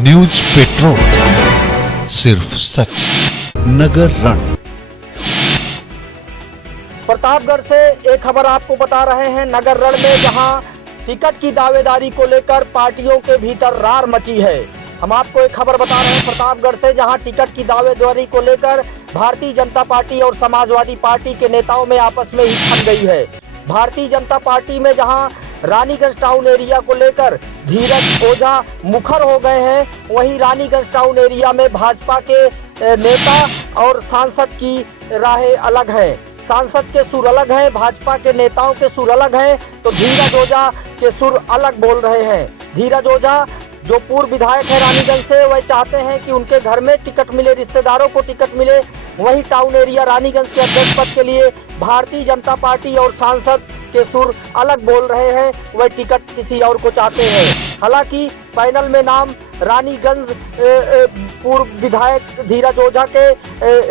News petrol, सिर्फ सच। नगर रण। प्रतापगढ़ से एक खबर आपको बता रहे हैं। नगर रण में जहां टिकट की दावेदारी को लेकर पार्टियों के भीतर रार मची है। हम आपको एक खबर बता रहे हैं प्रतापगढ़ से, जहां टिकट की दावेदारी को लेकर भारतीय जनता पार्टी और समाजवादी पार्टी के नेताओं में आपस में ही खन गई है। भारतीय जनता पार्टी में जहां रानीगंज टाउन एरिया को लेकर धीरज ओझा मुखर हो गए हैं, वहीं रानीगंज टाउन एरिया में भाजपा के नेता और सांसद की राहें अलग हैं। सांसद के सुर अलग हैं, भाजपा के नेताओं के सुर अलग हैं, तो धीरज ओझा के सुर अलग बोल रहे हैं। धीरज ओझा जो पूर्व विधायक है रानीगंज से, वह चाहते हैं कि उनके घर में टिकट मिले, रिश्तेदारों को टिकट मिले। वहीं टाउन एरिया रानीगंज के अध्यक्ष पद के लिए भारतीय जनता पार्टी और सांसद के सुर अलग बोल रहे हैं, वह टिकट किसी और को चाहते हैं। हालांकि पैनल में नाम रानीगंज पूर्व विधायक धीरज ओझा के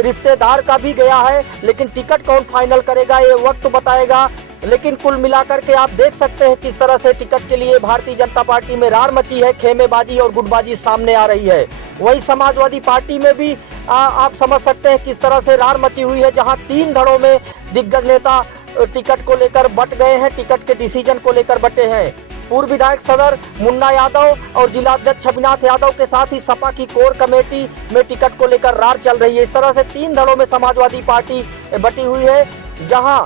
रिश्तेदार का भी गया है, लेकिन टिकट कौन फाइनल करेगा ये वक्त बताएगा। लेकिन कुल मिलाकर के आप देख सकते हैं किस तरह से टिकट के लिए भारतीय जनता पार्टी में रार मची है, खेमेबाजी और गुटबाजी सामने आ रही है। वही समाजवादी पार्टी में भी आप समझ सकते हैं किस तरह से रार मची हुई है, जहां 3 धड़ों में दिग्गज नेता टिकट को लेकर बट गए हैं, टिकट के डिसीजन को लेकर बटे हैं। पूर्व विधायक सदर मुन्ना यादव और जिला अध्यक्ष छविनाथ यादव के साथ ही सपा की कोर कमेटी में टिकट को लेकर रार चल रही है। इस तरह से 3 धड़ों में समाजवादी पार्टी बटी हुई है, जहां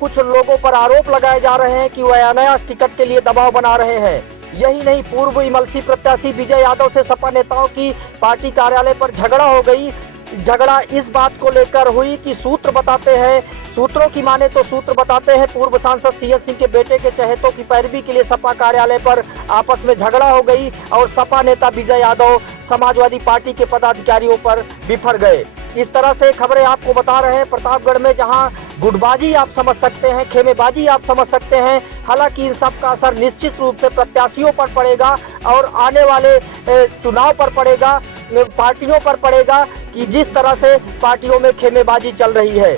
कुछ लोगों पर आरोप लगाए जा रहे हैं कि वह अनायास टिकट के लिए दबाव बना रहे हैं। यही नहीं, पूर्व इमलसी प्रत्याशी विजय यादव से सपा नेताओं की पार्टी कार्यालय पर झगड़ा हो गई। झगड़ा इस बात को लेकर हुई कि सूत्रों की माने तो सूत्र बताते हैं पूर्व सांसद सीएस सिंह के बेटे के चहेतों की पैरवी के लिए सपा कार्यालय पर आपस में झगड़ा हो गई और सपा नेता विजय यादव समाजवादी पार्टी के पदाधिकारियों पर बिफर गए। इस तरह से खबरें आपको बता रहे हैं प्रतापगढ़ में, जहां गुटबाजी आप समझ सकते हैं, खेमेबाजी आप समझ सकते हैं। हालांकि इन सब का असर निश्चित रूप से प्रत्याशियों पर पड़ेगा और आने वाले चुनाव पर पड़ेगा, पार्टियों पर पड़ेगा कि जिस तरह से पार्टियों में खेमेबाजी चल रही है।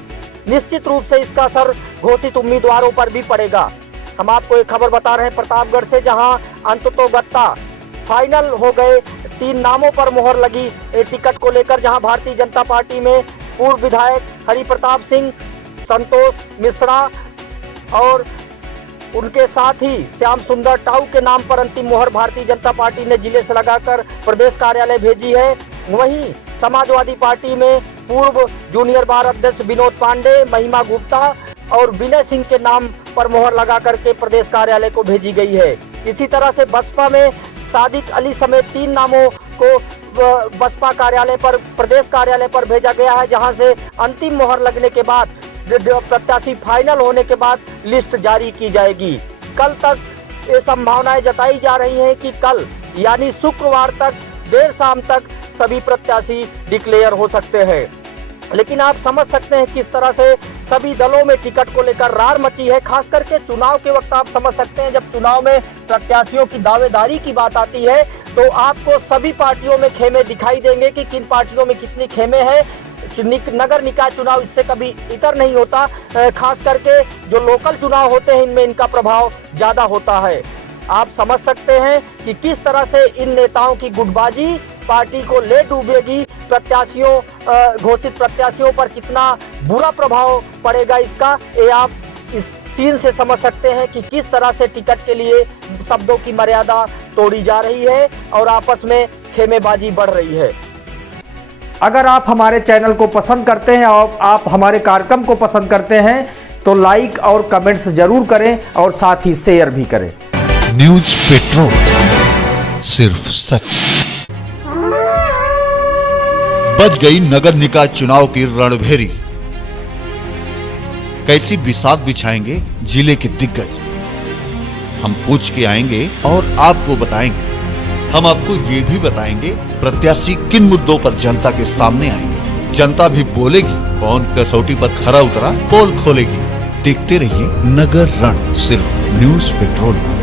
निश्चित रूप से इसका असर घोषित उम्मीदवारों पर भी पड़ेगा। हम आपको एक खबर बता रहे हैं प्रतापगढ़ से, जहां अंततोगत्ता फाइनल हो गए 3 नामों पर मोहर लगी टिकट को लेकर, जहां भारतीय जनता पार्टी में पूर्व विधायक हरि प्रताप सिंह, संतोष मिश्रा और उनके साथ ही श्याम सुंदर टाऊ के नाम पर अंतिम मोहर भारतीय जनता पार्टी ने जिले से लगाकर प्रदेश कार्यालय भेजी है। वहीं समाजवादी पार्टी में पूर्व जूनियर बार अध्यक्ष विनोद पांडे, महिमा गुप्ता और विनय सिंह के नाम पर मोहर लगा करके प्रदेश कार्यालय को भेजी गई है। इसी तरह से बसपा में सादिक अली समेत 3 नामों को बसपा कार्यालय पर, प्रदेश कार्यालय पर भेजा गया है, जहां से अंतिम मोहर लगने के बाद प्रत्याशी फाइनल होने के बाद लिस्ट जारी की जाएगी। कल तक ये संभावनाएं जताई जा रही हैं कि कल यानी शुक्रवार तक देर शाम तक सभी प्रत्याशी डिक्लेयर हो सकते हैं। लेकिन आप समझ सकते हैं किस तरह से सभी दलों में टिकट को लेकर रार मची है। खास करके चुनाव के वक्त आप समझ सकते हैं, जब चुनाव में प्रत्याशियों की दावेदारी की बात आती है तो आपको सभी पार्टियों में खेमे दिखाई देंगे कि किन पार्टियों में कितनी खेमे है। नगर निकाय चुनाव इससे कभी इतर नहीं होता, खास करके जो लोकल चुनाव होते हैं इनमें इनका प्रभाव ज्यादा होता है। आप समझ सकते हैं कि किस तरह से इन नेताओं की गुटबाजी पार्टी को ले डूबेगी, प्रत्याशियों घोषित प्रत्याशियों पर कितना बुरा प्रभाव पड़ेगा इसका, ये आप इस सीन से समझ सकते हैं कि किस तरह से टिकट के लिए शब्दों की मर्यादा तोड़ी जा रही है और आपस में खेमेबाजी बढ़ रही है। अगर आप हमारे चैनल को पसंद करते हैं और आप हमारे कार्यक्रम को पसंद करते हैं तो लाइक और कमेंट्स जरूर करें और साथ ही शेयर भी करें। न्यूज पेट्रोल, सिर्फ सच। बज गई नगर निकाय चुनाव की रणभेरी। कैसी बिसात बिछाएंगे जिले के दिग्गज, हम पूछ के आएंगे और आपको बताएंगे। हम आपको ये भी बताएंगे प्रत्याशी किन मुद्दों पर जनता के सामने आएंगे। जनता भी बोलेगी, कौन कसौटी पर खरा उतरा पोल खोलेगी। देखते रहिए नगर रण, सिर्फ न्यूज पेट्रोल पर।